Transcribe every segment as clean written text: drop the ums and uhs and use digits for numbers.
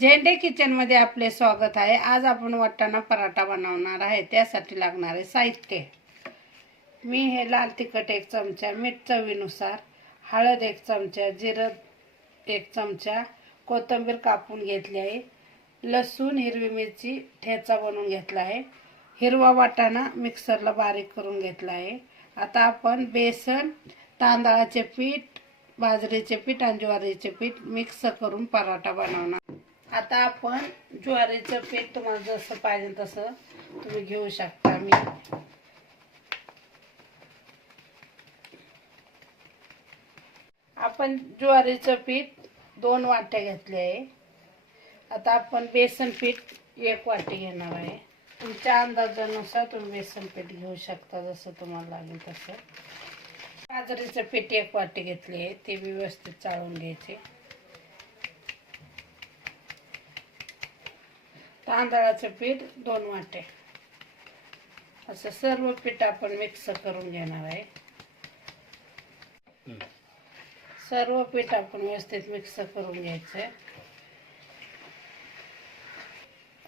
झेंडे किचनमध्ये आपले स्वागत आहे। आज आपण वाटाणा पराठा बनवणार आहे। त्यासाठी लागणारे साहित्य, मी हे लाल तिखट 1 चमचा, मीठ चवीनुसार, हळद 1 चमचा, जिरं 1 चमचा, कोथिंबीर कापून घेतली आहे, लसूण हिरवी मिरची ठेचा बनवून घेतला आहे, हिरवा वाटाणा मिक्सरला बारीक करून घेतला आहे। आता आपण बेसन, तांदळाचे पीठ, बाजरीचे पीठ आणि ज्वारीचे पीठ मिक्स करून पराठा बनवणार। आता आपण ज्वारीचं पीठ तुम्हाला जसं पाहिजे तसं तुम्ही घेऊ शकता। मी आपण ज्वारीचं पीठ 2 वाट्या घेतले आहे। आता आपण बेसन पीठ 1 वाटी घेणार आहे। तुमच्या अंदाजानुसार तुम्ही बेसन पीठ घेऊ शकता, जसं तुम्हाला लागेल तसं। बाजरीचं पीठ 1 वाटी घेतले आहे, ते व्यवस्थित चाळून घ्यायचे। तांदळाचं पीठ 2 वाटे, असं सर्व पीठ आपण मिक्स करून घेणार आहे। सर्व पीठ आपण व्यवस्थित मिक्स करून घ्यायचं।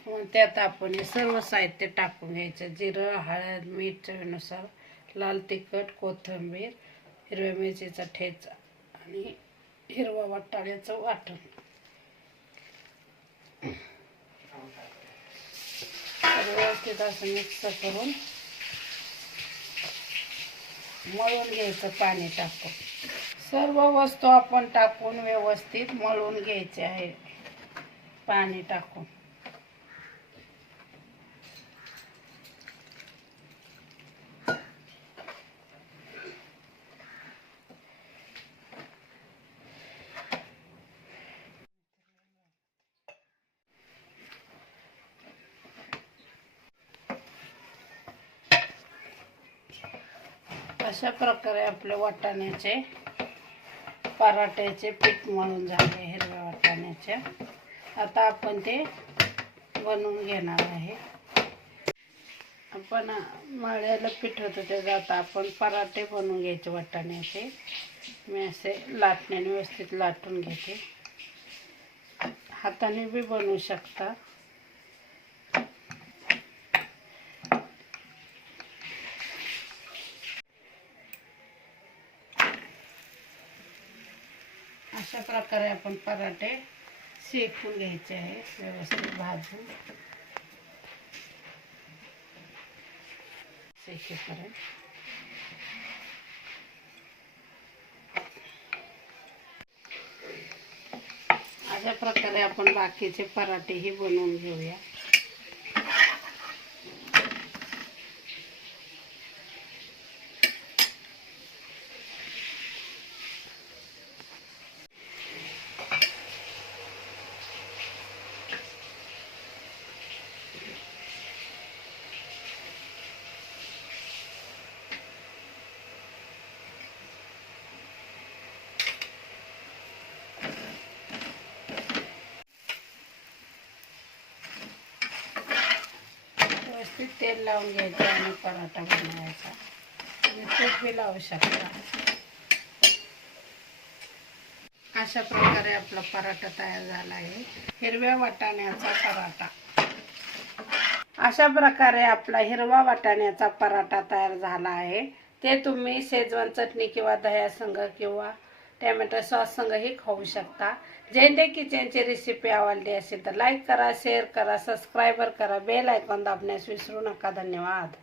मग त्यात आपण हे सर्व साहित्य टाकून घ्यायचं। जिरं, हळद, मीठ चवीनुसार, लाल तिखट, कोथिंबीर, हिरव्या मिरचीचा ठेचा आणि हिरवा वाटाण्याचं वाटण व्यवस्थित असं मिक्स करून मळून घ्यायचं पाणी टाकून। सर्व वस्तू आपण टाकून व्यवस्थित मळून घ्यायचे आहे पाणी टाकून। अशा प्रकारे आपले वाटाण्याचे पराठ्याचे पीठ मळून झाले हिरव्या वाटाण्याचे। आता आपण ते बनवून घेणार आहे। आपण मळलेलं पीठ होतं त्याचं आता आपण पराठे बनवून घ्यायचे वाटाण्याचे। मी असे लाटण्याने व्यवस्थित लाटून घेते, हाताने बी बनवू शकता। अशा प्रकारे आपण पराठे शेकून घ्यायचे आहे, व्यवस्थित भाजून शेकेपर्यंत। अशा प्रकारे आपण बाकीचे पराठेही बनवून घेऊया। व्यवस्थित तेल लावून घ्यायचं आणि पराठा बनवायचा। तुम्ही तूप बी लावू शकता। अशा प्रकारे आपला पराठा तयार झाला आहे, हिरव्या वाटाण्याचा पराठा। अशा प्रकारे आपला हिरवा वाटाण्याचा पराठा तयार झाला आहे। ते तुम्ही शेजवान चटणी किंवा दह्यासंग किंवा टोमॅटो सॉस संगही खाऊ शकता। झेंडे किचनची रेसिपी आवडली असेल तर लाईक करा, शेअर करा, सबस्क्राईब करा, बेल आयकॉन दाबण्यास विसरू नका। धन्यवाद।